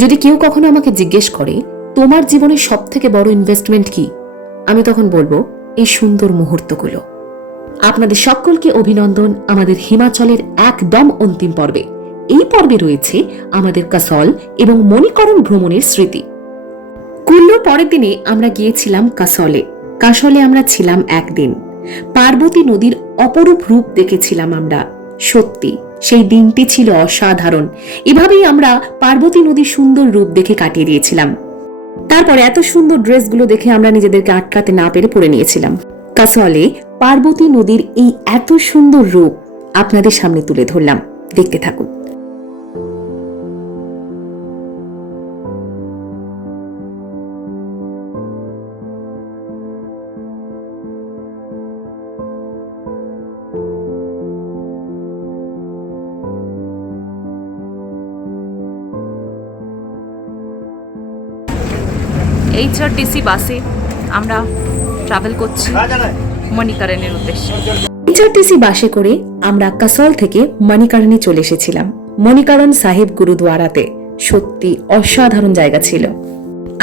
যদি কেউ কখনো আমাকে জিজ্ঞেস করে, তোমার জীবনের সব থেকে বড় ইনভেস্টমেন্ট কি? আমি তখন বলব, এই সুন্দর মুহূর্তগুলো। আপনাদের সকলকে অভিনন্দন। আমাদের হিমাচলের একদম অন্তিম পর্বে। এই পর্বে রয়েছে আমাদের কাসল এবং মণিকরণ ভ্রমণের স্মৃতি। কুল্লুর পরের দিনে আমরা গিয়েছিলাম কাসলে। কাসলে আমরা ছিলাম একদিন। পার্বতী নদীর অপরূপ রূপ দেখেছিলাম আমরা। সত্যি সেই দিনটি ছিল অসাধারণ। এভাবেই আমরা পার্বতী নদীর সুন্দর রূপ দেখে কাটিয়ে দিয়েছিলাম। তারপর এত সুন্দর ড্রেসগুলো দেখে আমরা নিজেদেরকে আটকাতে না পেরে পরে নিয়েছিলাম। কাসলে পার্বতী নদীর এই এত সুন্দর রূপ আপনাদের সামনে তুলে ধরলাম। দেখতে থাকুন। এইচআরটিসি বাসে আমরা ট্রাভেল করছি মণিকারণের উদ্দেশ্যে। এইচআরটিসি বাসে করে আমরা কাসল থেকে মণিকারণে চলে এসেছিলাম। মণিকারণ সাহেব গুরুদুয়ারাতে। সত্যি অসাধারণ জায়গা ছিল।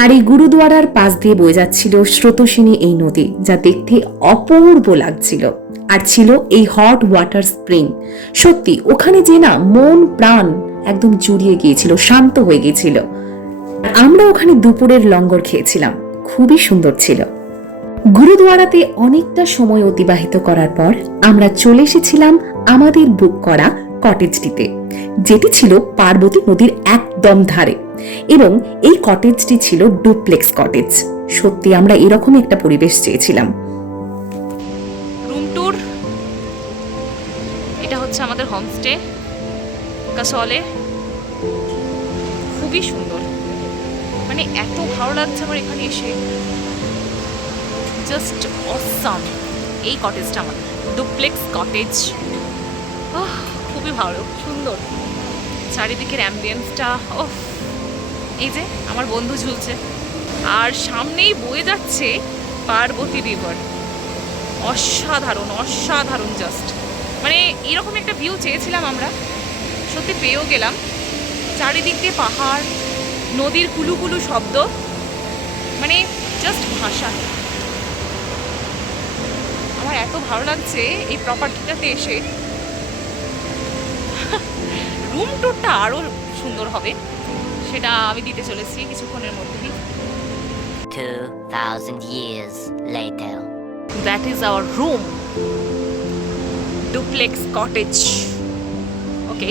আর এই গুরুদুয়ারার পাশ দিয়ে বয়ে যাচ্ছিল স্রোতসিনী এই নদী, যা দেখতে অপূর্ব লাগছিল। আর ছিল এই হট ওয়াটার স্প্রিং সত্যি, ওখানে যে না মন প্রাণ একদম জুড়িয়ে গিয়েছিল, শান্ত হয়ে গিয়েছিল। আমরা ওখানে দুপুরের লঙ্গর খেয়েছিলাম। খুবই সুন্দর ছিল। গুরুদুয়ারাতে অনেকটা সময় অতিবাহিত করার পর আমরা চলে এসেছিলাম আমাদের বুক করা কটেজটিতে, যেটি ছিল পার্বতী নদীর একদম ধারে এবং এই কটেজটি ছিল ডুপ্লেক্স কটেজ। সত্যি আমরা এরকম একটা পরিবেশ চেয়েছিলাম। Room tour. এটা হচ্ছে আমাদের হোমস্টে, কাসলে। খুবই সুন্দর। মানে এত ভালো লাগছে আমার এখানে এসে। জাস্ট অসাম এই কটেজটা আমার। ডুপ্লেক্স কটেজ খুবই ভালো, সুন্দর। চারিদিকের অ্যাম্বিয়েন্সটা ও এই যে, আমার বন্ধু ঝুলছে। আর সামনেই বয়ে যাচ্ছে পার্বতী রিভার অসাধারণ অসাধারণ জাস্ট মানে এরকম একটা ভিউ চেয়েছিলাম আমরা। সত্যি পেয়েও গেলাম। চারিদিক দিয়ে পাহাড় নদীর কুলু কুলু শব্দ। মানে জাস্ট ভাষা। আমার এত ভালো লাগছে এই প্রপার্টিটাতে এসে। রুম টুরটা আরও সুন্দর হবে সেটা আমি দিতে চলেছি কিছুক্ষণের মধ্যেই। 2,000 years later. That is our room duplex cottage okay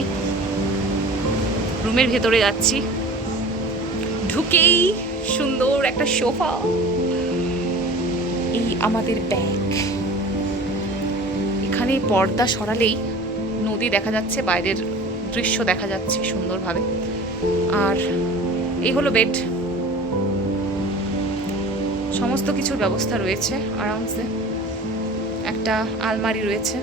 রুমের ভেতরে যাচ্ছি। ঢুকেই সুন্দর একটা সোফা। এই আমাদের ব্যাগ। এখানে পর্দা সরালেই নদী দেখা যাচ্ছে, বাইরের দৃশ্য দেখা যাচ্ছে সুন্দরভাবে। আর এই হলো বেড। সমস্ত কিছুর ব্যবস্থা রয়েছে আরামসে। একটা আলমারি রয়েছে।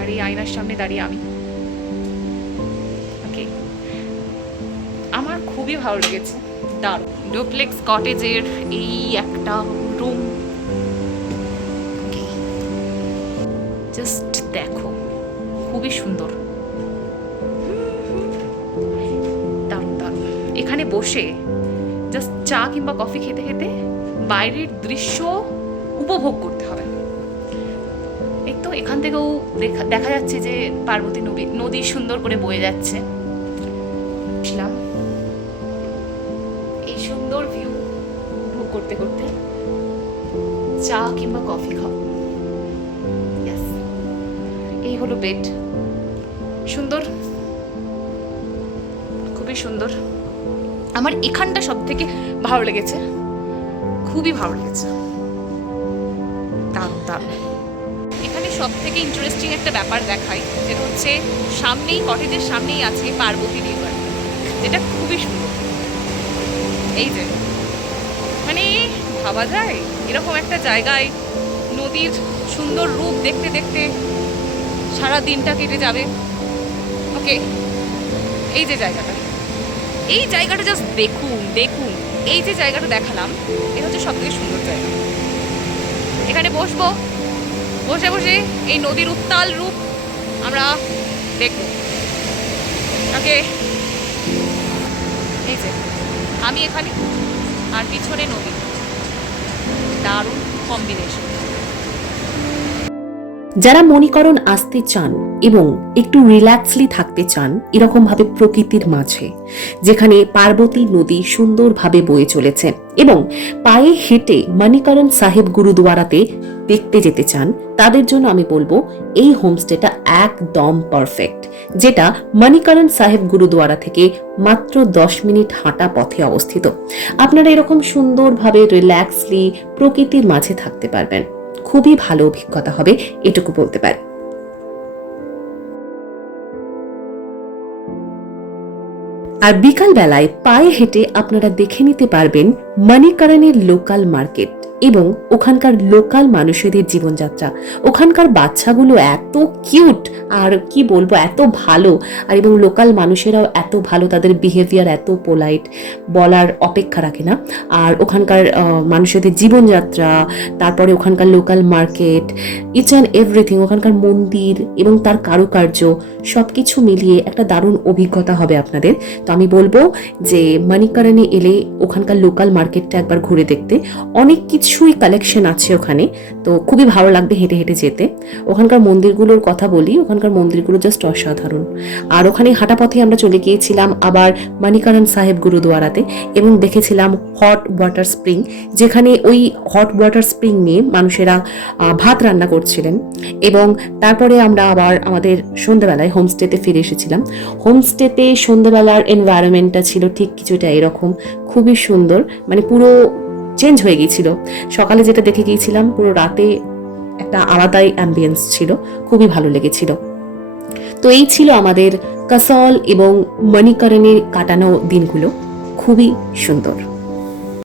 আর এই আয়নার সামনে দাঁড়িয়ে আমি। আমার খুবই ভালো লেগেছে। দারুণ। ডুপ্লেক্স কটেজের এই একটা রুম জাস্ট দেখো। খুবই সুন্দর। দারুণ দারুণ। এখানে বসে জাস্ট চা কিংবা কফি খেতে খেতে বাইরের দৃশ্য উপভোগ করতে হবে। এই তো এখান থেকেও দেখা দেখা যাচ্ছে যে পার্বতী নদী নদী সুন্দর করে বয়ে যাচ্ছে। ছিলাম। সুন্দর ভিউ উপভোগ করতে করতে চা কিংবা কফি খাও। এই হলো বেড সুন্দর। খুবই সুন্দর। আমার এখানটা সব থেকে ভালো লেগেছে। খুবই ভালো লেগেছে। এখানে সব থেকে ইন্টারেস্টিং একটা ব্যাপার দেখায় যেটা হচ্ছে সামনেই কটেজের সামনেই আছে পার্বতী রিভার যেটা খুবই সুন্দর। এই যে মানে ভাবা যায়, এরকম একটা জায়গায় নদীর সুন্দর রূপ দেখতে দেখতে সারা দিনটা কেটে যাবে। ওকে, এই যে জায়গাটা, এই জায়গাটা জাস্ট দেখুন দেখুন, এই যে জায়গাটা দেখালাম, এটা হচ্ছে সব থেকে সুন্দর জায়গা। এখানে বসবো, বসে বসে এই নদীর উত্তাল রূপ আমরা দেখব। ওকে, এই যে। আমি এখানে। আর পিছনে নদী। দারুণ কম্বিনেশন যারা মনিকরণ আসতে চান এবং একটু রিল্যাক্সলি থাকতে চান, এরকমভাবে প্রকৃতির মাঝে, যেখানে পার্বতী নদী সুন্দরভাবে বয়ে চলেছে এবং পায়ে হেঁটে মণিকরণ সাহেব গুরুদুয়ারাতে দেখতে যেতে চান তাদের জন্য আমি বলব, এই হোমস্টেটা একদম পারফেক্ট যেটা মানিকারণ সাহেব গুরুদুয়ারা থেকে মাত্র দশ মিনিট হাঁটা পথে অবস্থিত। আপনারা এরকম সুন্দরভাবে রিল্যাক্সলি প্রকৃতির মাঝে থাকতে পারবেন। খুবই ভালো অভিজ্ঞতা হবে, এটুকু বলতে পারি। আর বিকাল বেলায় পায়ে হেঁটে আপনারা দেখে নিতে পারবেন মানিকারণের লোকাল মার্কেট এবং ওখানকার লোকাল মানুষেদের জীবনযাত্রা। ওখানকার বাচ্চাগুলো এত কিউট আর কি বলব, এত ভালো। আর এবং লোকাল মানুষেরাও এত ভালো, তাদের বিহেভিয়ার এত পোলাইট বলার অপেক্ষা রাখে না। আর ওখানকার মানুষেদের জীবনযাত্রা, তারপরে ওখানকার local market each and everything ওখানকার মন্দির এবং তার কারুকার্য সব কিছু মিলিয়ে একটা দারুণ অভিজ্ঞতা হবে আপনাদের। তো আমি বলব যে মণিকরণে এলে ওখানকার লোকাল মার্কেটটা একবার ঘুরে দেখতে। অনেক কিছুই কালেকশন আছে ওখানে, তো খুবই ভালো লাগবে হেঁটে হেঁটে যেতে। ওখানকার মন্দিরগুলোর কথা বলি, ওখানকার মন্দিরগুলো জাস্ট অসাধারণ। আর ওখানে হাঁটা পথে আমরা চলে গিয়েছিলাম আবার মণিকরণ সাহেব গুরুদুয়ারাতে এবং দেখেছিলাম হট ওয়াটার স্প্রিং যেখানে ওই হট ওয়াটার স্প্রিং নিয়ে মানুষেরা ভাত রান্না করছিলেন। এবং তারপরে আমরা আবার আমাদের সন্ধ্যাবেলায় হোমস্টেতে ফিরে এসেছিলাম। হোমস্টেতে সন্ধ্যাবেলার এনভায়রনমেন্টটা ছিল ঠিক কিছুটা এরকম, খুবই সুন্দর। মানে পুরো চেঞ্জ হয়ে গিয়েছিল। সকালে যেটা দেখে গিয়েছিলাম, পুরো রাতে একটা আলাদাই অ্যাম্বিয়েন্স ছিল, খুবই ভালো লেগেছিল। তো এই ছিল আমাদের কাসল এবং মণিকরণের কাটানো দিনগুলো, খুবই সুন্দর।